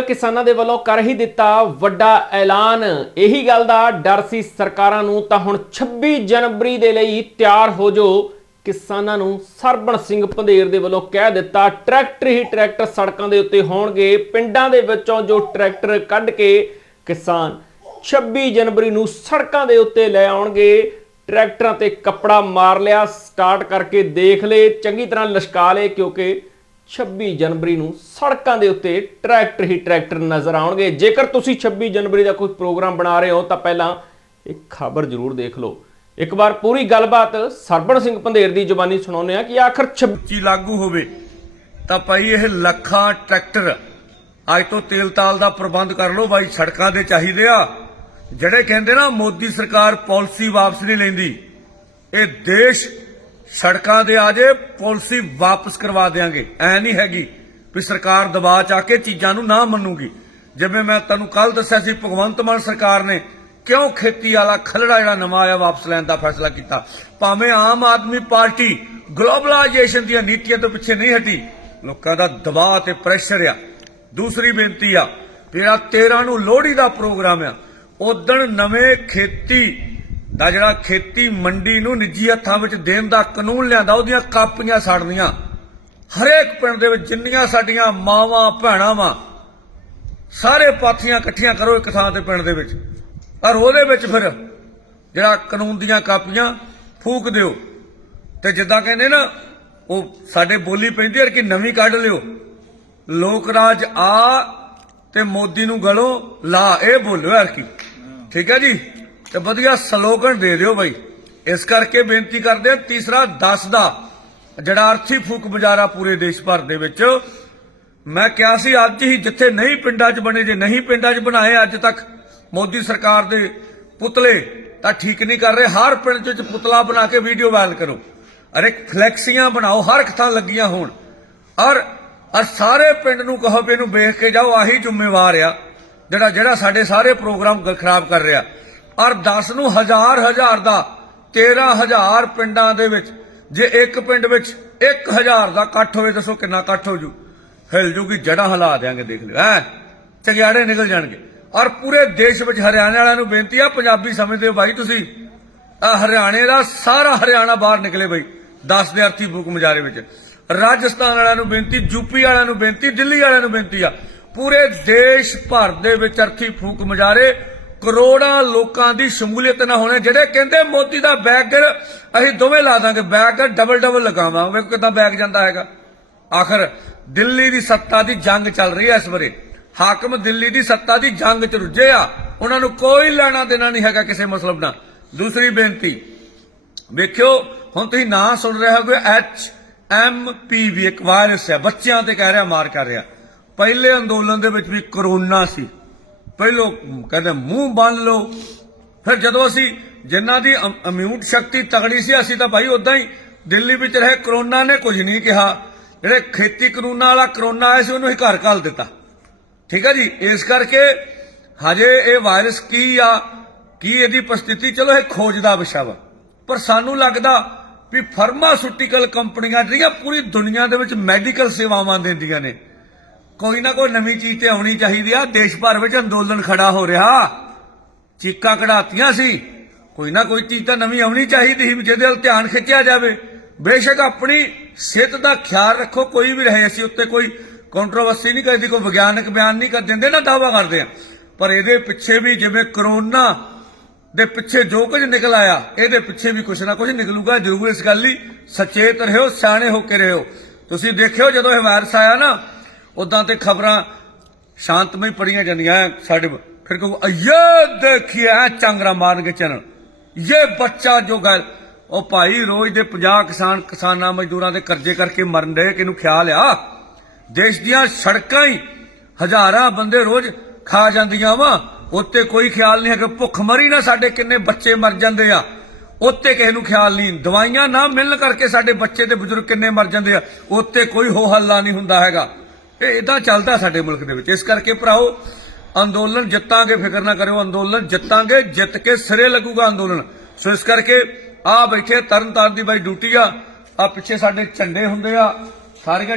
ਕਿਸਾਨਾਂ ਦੇ ਵੱਲੋਂ ਕਰ ਹੀ ਦਿੱਤਾ ਵੱਡਾ ਐਲਾਨ। ਇਹੀ ਗੱਲ ਦਾ ਡਰ ਸੀ ਸਰਕਾਰਾਂ ਨੂੰ, ਤਾਂ ਹੁਣ 26 ਜਨਵਰੀ ਦੇ ਲਈ ਤਿਆਰ ਹੋ ਜੋ ਕਿਸਾਨਾਂ ਨੂੰ ਸਰਬਣ ਸਿੰਘ ਪੰਧੇਰ ਦੇ ਵੱਲੋਂ ਕਹਿ ਦਿੱਤਾ, ਟਰੈਕਟਰ ਹੀ ਟਰੈਕਟਰ ਸੜਕਾਂ ਦੇ ਉੱਤੇ ਹੋਣਗੇ। ਪਿੰਡਾਂ ਦੇ ਵਿੱਚੋਂ ਜੋ ਟਰੈਕਟਰ ਕੱਢ ਕੇ ਕਿਸਾਨ 26 ਜਨਵਰੀ ਨੂੰ ਸੜਕਾਂ ਦੇ ਉੱਤੇ ਲੈ ਆਉਣਗੇ। ਟਰੈਕਟਰਾਂ ਤੇ ਕੱਪੜਾ ਮਾਰ ਲਿਆ, ਸਟਾਰਟ ਕਰਕੇ ਦੇਖ ਲਏ। ਚੰਗੀ ਤਰ੍ਹਾਂ ਲਸ਼ਕਾ ਲਏ, ਕਿਉਂਕਿ 26 ਜਨਵਰੀ ਨੂੰ ਸੜਕਾਂ ਦੇ ਉੱਤੇ ਟਰੈਕਟਰ ਹੀ ਟਰੈਕਟਰ ਨਜ਼ਰ ਆਉਣਗੇ। ਜੇਕਰ ਤੁਸੀਂ 26 ਜਨਵਰੀ ਦਾ ਕੋਈ ਪ੍ਰੋਗਰਾਮ ਬਣਾ ਰਹੇ ਹੋ, ਤਾਂ ਪਹਿਲਾਂ ਇੱਕ ਖਬਰ ਜ਼ਰੂਰ ਦੇਖ ਲਓ। ਇੱਕ ਵਾਰ ਪੂਰੀ ਗੱਲਬਾਤ ਸਰਬਣ ਸਿੰਘ ਪੰਧੇਰ ਦੀ ਜ਼ੁਬਾਨੀ ਸੁਣਾਉਂਦੇ ਆ ਕਿ ਆਖਰ 26 ਲਾਗੂ ਹੋਵੇ, ਤਾਂ ਭਾਈ ਇਹ ਲੱਖਾਂ ਟਰੈਕਟਰ ਅੱਜ ਤੋਂ ਤੇਲ ਤਾਲ ਦਾ ਪ੍ਰਬੰਧ ਕਰ ਲਓ। ਭਾਈ ਸੜਕਾਂ ਦੇ ਚਾਹੀਦੇ ਆ। ਜਿਹੜੇ ਕਹਿੰਦੇ ਨਾ, ਮੋਦੀ ਸਰਕਾਰ ਪਾਲਿਸੀ ਵਾਪਸ ਨਹੀਂ ਲੈਂਦੀ, ਇਹ ਦੇਸ਼ ਸੜਕਾਂ ਦੇ ਆ ਜੇ, ਪਾਲਿਸੀ ਵਾਪਸ ਕਰਵਾ ਦੇਾਂਗੇ ਐ ਨਹੀਂ ਹੈਗੀ ਵੀ ਸਰਕਾਰ ਦਬਾਅ ਚ ਆ ਕੇ ਚੀਜ਼ਾਂ ਨੂੰ ਨਾ ਮੰਨੂਗੀ। ਜਿਵੇਂ ਮੈਂ ਤੁਹਾਨੂੰ ਕੱਲ ਦੱਸਿਆ ਸੀ, ਭਗਵੰਤ ਮਾਨ ਸਰਕਾਰ ਨੇ ਕਿਉਂ ਖੇਤੀ ਵਾਲਾ ਖਲੜਾ ਜਿਹੜਾ ਨਵਾਂ ਆਇਆ ਵਾਪਸ ਲੈਣ ਦਾ ਫੈਸਲਾ ਕੀਤਾ? ਭਾਵੇਂ ਆਮ ਆਦਮੀ ਪਾਰਟੀ ਗਲੋਬਲਾਈਜੇਸ਼ਨ ਦੀਆਂ ਨੀਤੀਆਂ ਤੋਂ ਪਿੱਛੇ ਨਹੀਂ ਹਟੀ, ਲੋਕਾਂ ਦਾ ਦਬਾਅ ਤੇ ਪ੍ਰੈਸ਼ਰ ਆ। ਦੂਸਰੀ ਬੇਨਤੀ ਆ, ਜਿਹੜਾ 13 ਨੂੰ ਲੋਹੜੀ ਦਾ ਪ੍ਰੋਗਰਾਮ ਆ ਉਦਣ ਨਵੇਂ ਖੇਤੀ ਦਾ ਜਿਹੜਾ ਖੇਤੀ ਮੰਡੀ ਨੂੰ ਨਿੱਜੀ ਹੱਥਾਂ ਵਿੱਚ ਦੇਣ ਦਾ ਕਾਨੂੰਨ ਲਿਆਂਦਾ, ਉਹਦੀਆਂ ਕਾਪੀਆਂ ਸਾੜਨੀਆਂ। ਹਰੇਕ ਪਿੰਡ ਦੇ ਵਿੱਚ ਜਿੰਨੀਆਂ ਸਾਡੀਆਂ ਮਾਵਾਂ, ਭੈਣਾਂ ਵਾਂ, ਸਾਰੇ ਪਾਥੀਆਂ ਇਕੱਠੀਆਂ ਕਰੋ ਇੱਕ ਥਾਂ ਤੇ ਪਿੰਡ ਦੇ ਵਿੱਚ। ਔਰ ਉਹਦੇ ਵਿੱਚ ਫਿਰ ਜਿਹੜਾ ਕਾਨੂੰਨ ਦੀਆਂ ਕਾਪੀਆਂ ਫੂਕ ਦਿਓ। ਤੇ ਜਿੱਦਾਂ ਕਹਿੰਦੇ ਨਾ, ਉਹ ਸਾਡੇ ਬੋਲੀ ਪੈਂਦੀ ਹੈ ਕਿ ਨਵੀਂ ਕੱਢ ਲਿਓ। ਲੋਕ ਰਾਜ ਆ ਤੇ ਮੋਦੀ ਨੂੰ ਗਲੋ ਲਾ, ਇਹ ਬੋਲਿਓ ਯਾਰ ਕੀ ਠੀਕ ਹੈ ਜੀ? ਤੇ ਵਧੀਆ ਸਲੋਗਨ ਦੇ ਦਿਓ ਬਾਈ। ਇਸ ਕਰਕੇ ਬੇਨਤੀ ਕਰਦੇ ਹਾਂ ਤੀਸਰਾ 10 ਦਾ। ਜਿਹੜਾ ਅਰਥੀ ਫੂਕ ਬਜਾਰਾ ਪੂਰੇ ਦੇਸ਼ ਭਰ ਦੇ ਵਿੱਚ। ਮੈਂ ਕਿਹਾ ਸੀ ਅੱਜ ਹੀ ਜਿੱਥੇ ਨਹੀਂ ਪਿੰਡਾਂ 'ਚ ਬਣੇ, ਜੇ ਨਹੀਂ ਪਿੰਡਾਂ 'ਚ ਬਣਾਏ ਅੱਜ ਤੱਕ ਮੋਦੀ ਸਰਕਾਰ ਦੇ ਪੁਤਲੇ, ਤਾਂ ਠੀਕ ਨਹੀਂ ਕਰ ਰਹੇ। ਹਰ ਪਿੰਡ 'ਚ ਪੁਤਲਾ ਬਣਾ ਕੇ ਵੀਡੀਓ ਵਾਇਰਲ ਕਰੋ। ਅਰੇ ਫਲੈਕਸੀਆਂ ਬਣਾਓ, ਹਰ ਇੱਕ ਥਾਂ ਲੱਗੀਆਂ ਹੋਣ। ਔਰ ਔਰ ਸਾਰੇ ਪਿੰਡ ਨੂੰ ਕਹੋ ਵੀ ਇਹਨੂੰ ਵੇਖ ਕੇ ਜਾਓ, ਆਹੀ ਜ਼ਿੰਮੇਵਾਰ ਆ। ਜਿਹੜਾ ਜਿਹੜਾ ਸਾਡੇ ਸਾਰੇ ਪ੍ਰੋਗਰਾਮ ਖਰਾਬ ਕਰ ਰਿਹਾ। ਔਰ 10 ਨੂੰ ਹਜ਼ਾਰ ਹਜ਼ਾਰ ਦਾ 13000 ਪਿੰਡਾਂ ਦੇ ਵਿੱਚ, ਜੇ ਇੱਕ ਪਿੰਡ ਵਿੱਚ 1000 ਦਾ ਇਕੱਠ ਹੋਵੇ, ਦੱਸੋ ਕਿੰਨਾ ਇਕੱਠ ਹੋ ਜੂ? ਹਿਲ ਜੂਗੀ ਜੜਾਂ ਹਿਲਾ ਦੇਾਂਗੇ ਦੇਖ ਲਿਓ, ਹੈ? ਚੰਗਿਆੜੇ ਨਿਕਲ ਜਾਣਗੇ। ਔਰ ਪੂਰੇ ਦੇਸ਼ ਵਿੱਚ ਹਰਿਆਣੇ ਵਾਲਿਆਂ ਨੂੰ ਬੇਨਤੀ ਆ, ਪੰਜਾਬੀ ਸਮਝਦੇ ਹੋ ਭਾਈ ਤੁਸੀਂ। ਆ ਹਰਿਆਣੇ ਦਾ ਸਾਰਾ ਹਰਿਆਣਾ ਬਾਹਰ ਨਿਕਲੇ ਬਈ 10 ਦੇ ਅਰਥੀ ਫੂਕ ਮਜਾਰੇ ਵਿੱਚ। ਰਾਜਸਥਾਨ ਵਾਲਿਆਂ ਨੂੰ ਬੇਨਤੀ, ਯੂਪੀ ਵਾਲਿਆਂ ਨੂੰ ਬੇਨਤੀ, ਦਿੱਲੀ ਵਾਲਿਆਂ ਨੂੰ ਬੇਨਤੀ ਆ। ਪੂਰੇ ਦੇਸ਼ ਭਰ ਦੇ ਵਿੱਚ ਅਰਥੀ ਫੂਕ ਮਜਾਰੇ ਕਰੋੜਾਂ ਲੋਕਾਂ ਦੀ ਸ਼ਮੂਲੀਅਤ ਨਾ ਹੋਣੇ, ਜਿਹੜੇ ਕਹਿੰਦੇ ਮੋਦੀ ਦਾ ਬੈਗ ਅਸੀਂ ਦੋਵੇਂ ਲਾ ਦਾਂਗੇ ਬੈਗ ਡਬਲ ਡਬਲ ਲਗਾਵਾਂਗੇ ਵੇਖੋ ਕਿਦਾਂ ਬੈਗ ਜਾਂਦਾ ਹੈਗਾ। ਆਖਰ ਦਿੱਲੀ ਦੀ ਸੱਤਾ ਦੀ ਜੰਗ ਚੱਲ ਰਹੀ ਹੈ ਇਸ ਵੇਲੇ ਹਾਕਮ ਦਿੱਲੀ ਦੀ ਸੱਤਾ ਦੀ ਜੰਗ ਚ ਰੁੱਝੇ ਆ। ਉਹਨਾਂ ਨੂੰ ਕੋਈ ਲੈਣਾ ਦੇਣਾ ਨਹੀਂ ਹੈਗਾ ਕਿਸੇ ਮਸਲਬ ਨਾਲ। ਦੂਸਰੀ ਬੇਨਤੀ, ਵੇਖਿਓ, ਹੁਣ ਤੁਸੀਂ ਨਾਂ ਸੁਣ ਰਹੇ ਹੋਗੇ ਐਚ ਐਮ ਪੀ ਵੀ ਇੱਕ ਵਾਇਰਸ ਹੈ, ਬੱਚਿਆਂ ਤੇ ਕਹਿ ਰਿਹਾ, ਮਾਰ ਕਰ ਰਿਹਾ। ਪਹਿਲੇ ਅੰਦੋਲਨ ਦੇ ਵਿੱਚ ਵੀ ਕਰੋਨਾ ਸੀ। ਪਹਿਲੋ ਕਹਿੰਦੇ ਮੂੰਹ ਬੰਨ ਲਓ। ਫਿਰ ਜਦੋਂ ਅਸੀਂ ਜਿਨ੍ਹਾਂ ਦੀ ਇਮਿਊਨ ਸ਼ਕਤੀ ਤਗੜੀ ਸੀ, ਅਸੀਂ ਤਾਂ ਭਾਈ ਉਦਾਂ ਹੀ ਦਿੱਲੀ ਵਿੱਚ ਰਹੇ, ਕਰੋਨਾ ਨੇ ਕੁਝ ਨਹੀਂ ਕਿਹਾ। ਜਿਹੜੇ ਖੇਤੀ ਕਾਨੂੰਨਾਂ ਵਾਲਾ ਕਰੋਨਾ ਆਇਆ ਸੀ, ਉਹਨੂੰ ਹੀ ਘਰ ਘਾਲ ਦਿੱਤਾ। ਠੀਕ ਹੈ ਜੀ? ਇਸ ਕਰਕੇ ਹਜੇ ਇਹ ਵਾਇਰਸ ਕੀ ਆ, ਕੀ ਇਹਦੀ ਪ੍ਰਸਥਿਤੀ, ਚਲੋ ਇਹ ਖੋਜ ਦਾ ਵਿਸ਼ਾ ਵਾ। ਪਰ ਸਾਨੂੰ ਲੱਗਦਾ ਵੀ ਫਾਰਮਾਸਿਊਟੀਕਲ ਕੰਪਨੀਆਂ ਜਿਹੜੀਆਂ ਪੂਰੀ ਦੁਨੀਆ ਦੇ ਵਿੱਚ ਮੈਡੀਕਲ ਸੇਵਾਵਾਂ ਦਿੰਦੀਆਂ ਨੇ ਕੋਈ ਨਾ ਕੋਈ ਨਵੀਂ ਚੀਜ਼ ਤੇ ਆਉਣੀ ਚਾਹੀਦੀ ਆ। ਦੇਸ਼ ਭਰ ਵਿੱਚ ਅੰਦੋਲਨ ਖੜਾ ਹੋ ਰਿਹਾ। ਚੀਕਾਂ ਕਢਾਤੀਆਂ ਸੀ। ਕੋਈ ਨਾ ਕੋਈ ਚੀਜ਼ ਤਾਂ ਨਵੀਂ ਆਉਣੀ ਚਾਹੀਦੀ ਸੀ ਵੀ ਜਿਹਦੇ ਵੱਲ ਧਿਆਨ ਖਿੱਚਿਆ ਜਾਵੇ। ਬੇਸ਼ੱਕ ਆਪਣੀ ਸਿਹਤ ਦਾ ਖਿਆਲ ਰੱਖੋ। ਕੋਈ ਵੀ ਰਹੇ ਅਸੀਂ ਉੱਤੇ ਕੋਈ ਕੰਟਰੋਵਰਸੀ ਨਹੀਂ ਕਰਦੀ, ਕੋਈ ਵਿਗਿਆਨਕ ਬਿਆਨ ਨਹੀਂ ਕਰ ਦਿੰਦੇ, ਨਾ ਦਾਵਾ ਕਰਦੇ ਆ। ਪਰ ਇਹਦੇ ਪਿੱਛੇ ਵੀ ਜਿਵੇਂ ਕਰੋਨਾ ਦੇ ਪਿੱਛੇ ਜੋ ਕੁਝ ਨਿਕਲ ਆਇਆ, ਇਹਦੇ ਪਿੱਛੇ ਵੀ ਕੁਝ ਨਾ ਕੁਝ ਨਿਕਲੂਗਾ ਜ਼ਰੂਰ ਇਸ ਗੱਲ ਲਈ। ਸਚੇਤ ਰਹੋ, ਸਿਆਣੇ ਹੋ ਕੇ ਰਹੋ। ਤੁਸੀਂ ਦੇਖਿਓ ਜਦੋਂ ਇਹ ਵਾਇਰਸ ਆਇਆ ਨਾ ਉਦਾਂ ਤੇ ਖਬਰਾਂ ਸ਼ਾਂਤਮਈ ਪੜੀਆਂ ਜਾਂਦੀਆਂ ਸਾਡੇ ਫਿਰ ਕਹੋ ਅਯੇ ਦੇਖੀਏ ਐ ਚਾਂਗਰਾ ਮਾਰਨਗੇ ਚੈਨਲ ਇਹ ਬੱਚਾ ਜੋ ਗੱਲ ਉਹ ਭਾਈ ਰੋਜ਼ ਦੇ 50 ਕਿਸਾਨ ਕਿਸਾਨਾਂ ਮਜ਼ਦੂਰਾਂ ਦੇ ਕਰਜ਼ੇ ਕਰਕੇ ਮਰਨ ਦੇ ਕਿਨੂੰ ਖਿਆਲ ਆ? ਦੇਸ਼ ਦੀਆਂ ਸੜਕਾਂ ਹੀ ਹਜ਼ਾਰਾਂ ਬੰਦੇ ਰੋਜ਼ ਖਾ ਜਾਂਦੀਆਂ ਵਾ। ਉੱਤੇ ਕੋਈ ਖਿਆਲ ਨਹੀਂ ਹੈ ਕਿ ਭੁੱਖ ਮਰੀ ਨਾ ਸਾਡੇ ਕਿੰਨੇ ਬੱਚੇ ਮਰ ਜਾਂਦੇ ਆ। ਉੱਤੇ ਕਿਸੇ ਨੂੰ ਖਿਆਲ ਨਹੀਂ, ਦਵਾਈਆਂ ਨਾ ਮਿਲਣ ਕਰਕੇ ਸਾਡੇ ਬੱਚੇ ਤੇ ਬਜ਼ੁਰਗ ਕਿੰਨੇ ਮਰ ਜਾਂਦੇ ਆ। ਉੱਤੇ ਕੋਈ ਹੋ ਹੱਲਾ ਨਹੀਂ ਹੁੰਦਾ ਹੈਗਾ। ਇਹ ਇਦਾਂ ਚੱਲਦਾ ਸਾਡੇ ਮੁਲਕ ਦੇ ਵਿੱਚ। ਇਸ ਕਰਕੇ ਭਰਾਓ, ਅੰਦੋਲਨ ਜਿੱਤਾਂਗੇ, ਫਿਕਰ ਨਾ ਕਰਿਓ, ਅੰਦੋਲਨ ਜਿੱਤਾਂਗੇ, ਜਿੱਤ ਕੇ ਸਿਰੇ ਲੱਗੂਗਾ ਅੰਦੋਲਨ। ਸੋ ਇਸ ਕਰਕੇ ਆ ਬੈਠੇ ਤਰਨ ਤਾਰਨ ਦੀ ਬਾਈ ਡਿਊਟੀ ਆ। ਆ ਪਿੱਛੇ ਸਾਡੇ ਝੰਡੇ ਹੁੰਦੇ ਆ, ਸਾਰੀਆਂ